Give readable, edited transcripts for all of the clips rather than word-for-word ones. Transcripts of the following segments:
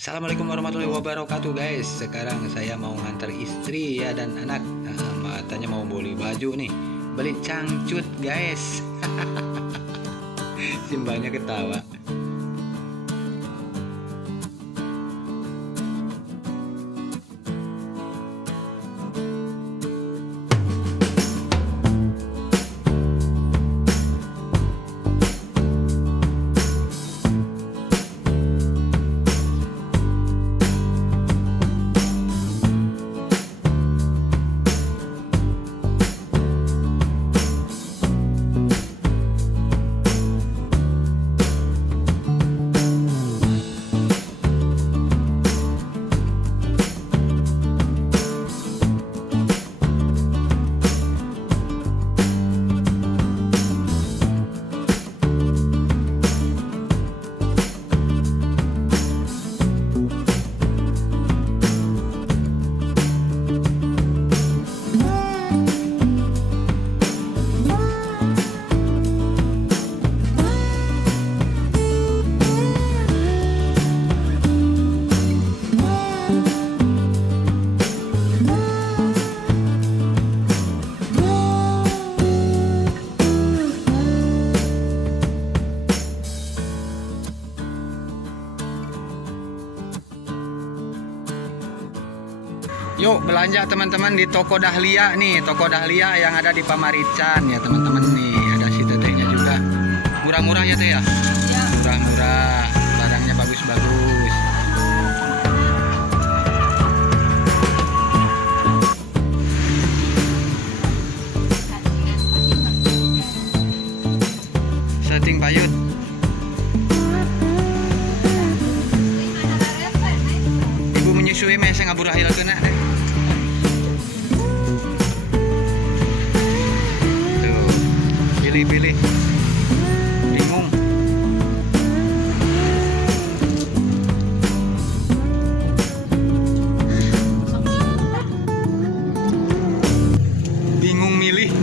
Assalamualaikum warahmatullahi wabarakatuh guys. Sekarang saya mau ngantar istri ya dan anak. Matanya mau beli baju nih. Beli cangcut guys. Simbahnya ketawa. Yuk belanja teman-teman di toko Dahlia nih, toko Dahlia yang ada di Pamarican ya teman-teman nih. Ada si tetehnya juga. Murah-murah ya teh ya? Ya. Murah-murah, barangnya bagus-bagus. Setting payut. Ibu menyusui meh saya ngabur ahil kena deh. Pilih-pilih, bingung. Bingung milih.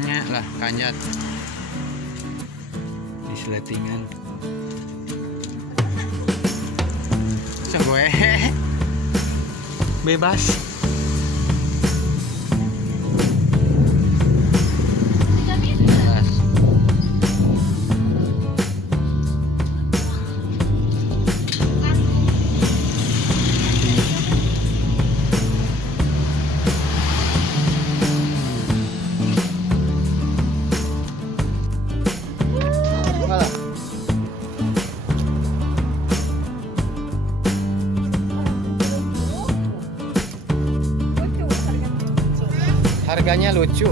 Nya lah kanjat. Seletingan gue bebas. Harganya lucu.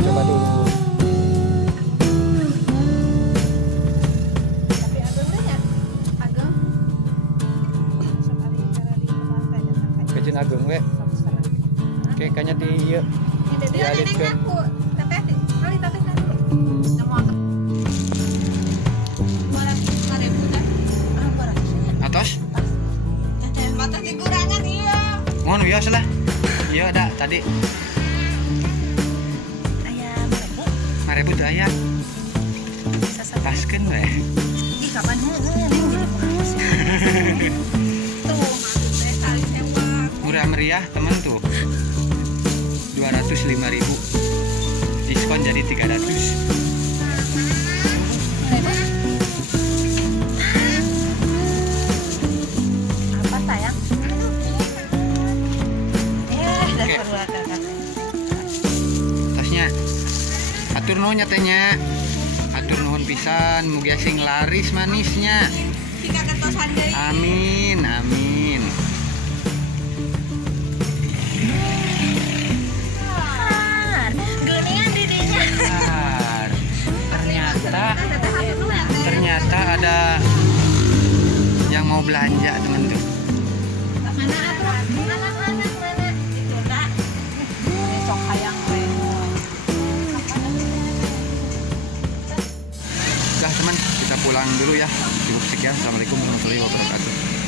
Coba dulu. Kejen agung we. Oke, kayaknya di ieu. Dialihkeun. Atos? Batas kekurangan iya. Mohon wios lah. Iya ada tadi. Ayam rebu. 5.000 tuh aya. Paskeun we. Ih kapan tuh tali sewa. Murah meriah temen tuh. 205.000. Diskon jadi 300. Apa sayang? Dari perbuatan kakak. Tasnya atur nuhun nyatanya. Atur nuhun pisan mugia sing laris manisnya. Jika ketosan deui. Amin, amin. Geningan didinya. Ternyata ada yang mau belanja teman tuh. Mana anak-anak mana? Itu nak. Besok hayang we. Udah teman, kita pulang dulu ya. Cukup sekian. Assalamualaikum warahmatullahi wabarakatuh.